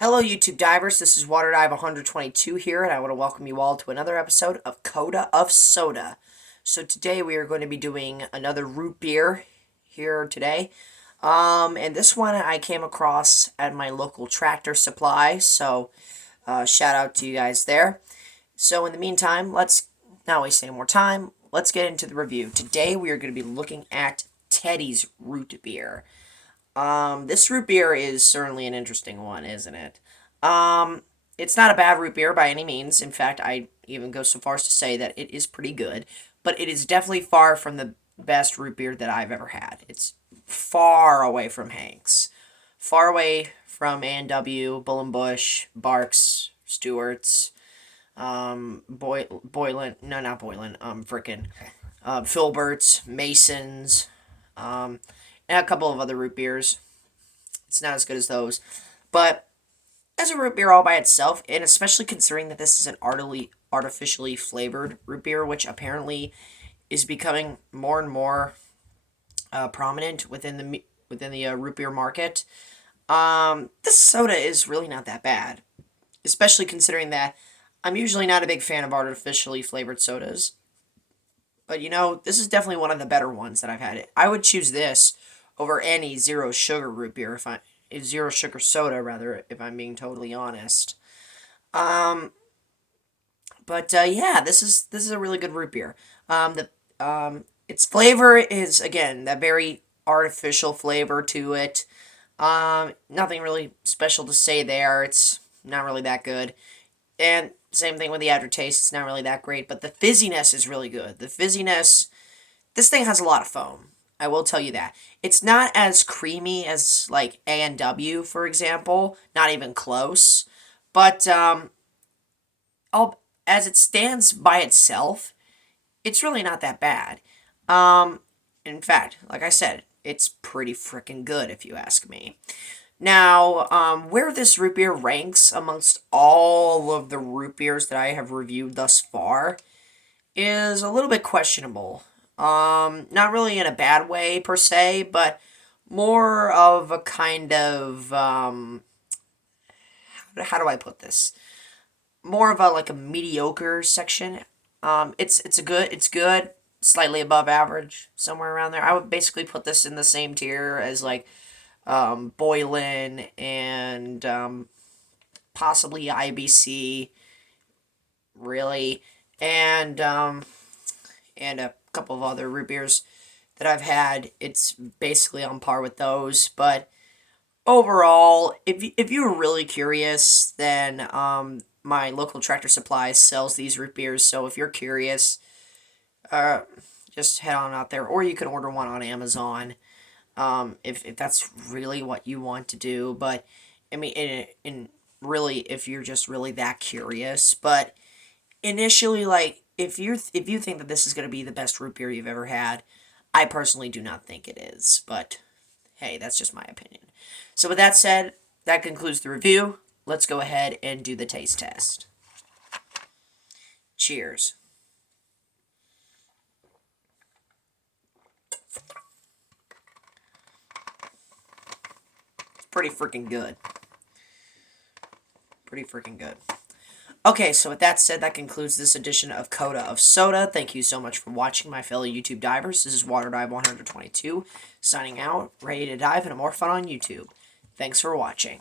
Hello, YouTube divers. This is Water Dive 122 here, and I want to welcome you all to another episode of Coda of Soda. So today we are going to be doing another root beer here today. And this one I came across at my local Tractor Supply, so shout out to you guys there. So in the meantime, let's not waste any more time. Let's get into the review. Today we are going to be looking at Teddy's root beer. This root beer is certainly an interesting one, isn't it? It's not a bad root beer by any means. In fact, I even go so far as to say that it is pretty good, but it is definitely far from the best root beer that I've ever had. It's far away from Hank's, far away from A&W, Bull and Bush, Barks, Stewart's, Boylan, no, not Boylan, Filbert's, Mason's, and a couple of other root beers. It's not as good as those. But as a root beer all by itself, and especially considering that this is an artificially flavored root beer, which apparently is becoming more and more prominent within the root beer market, this soda is really not that bad. Especially considering that I'm usually not a big fan of artificially flavored sodas. But this is definitely one of the better ones that I've had. I would choose this over any zero sugar root beer zero sugar soda rather, if I'm being totally honest. Um, yeah, this is a really good root beer. Its flavor is again that very artificial flavor to it. Nothing really special to say there. It's not really that good. And same thing with the aftertaste. It's not really that great, but the fizziness is really good. The fizziness, this thing has a lot of foam. I will tell you that. It's not as creamy as like A&W, for example. Not even close. But as it stands by itself, it's really not that bad. In fact, like I said, it's pretty freaking good if you ask me. Now, where this root beer ranks amongst all of the root beers that I have reviewed thus far is a little bit questionable. Not really in a bad way per se, but more of a kind of, how do I put this? More of a like a mediocre section. It's good, slightly above average, somewhere around there. I would basically put this in the same tier as like Boylan and possibly IBC, really, and a couple of other root beers that I've had. It's basically on par with those, but overall, if you were really curious, then my local Tractor Supply sells these root beers. So if you're curious, uh, just head on out there, or you can order one on Amazon. If that's really what you want to do. But I mean, really, if you're just really that curious. But initially, like if you think that this is going to be the best root beer you've ever had, I personally do not think it is. But hey, that's just my opinion. So with that said, that concludes the review. Let's go ahead and do the taste test. Cheers. Pretty freaking good. Pretty freaking good. Okay, so with that said, that concludes this edition of Coda of Soda. Thank you so much for watching, my fellow YouTube divers. This is Water Dive 122, signing out, ready to dive into more fun on YouTube. Thanks for watching.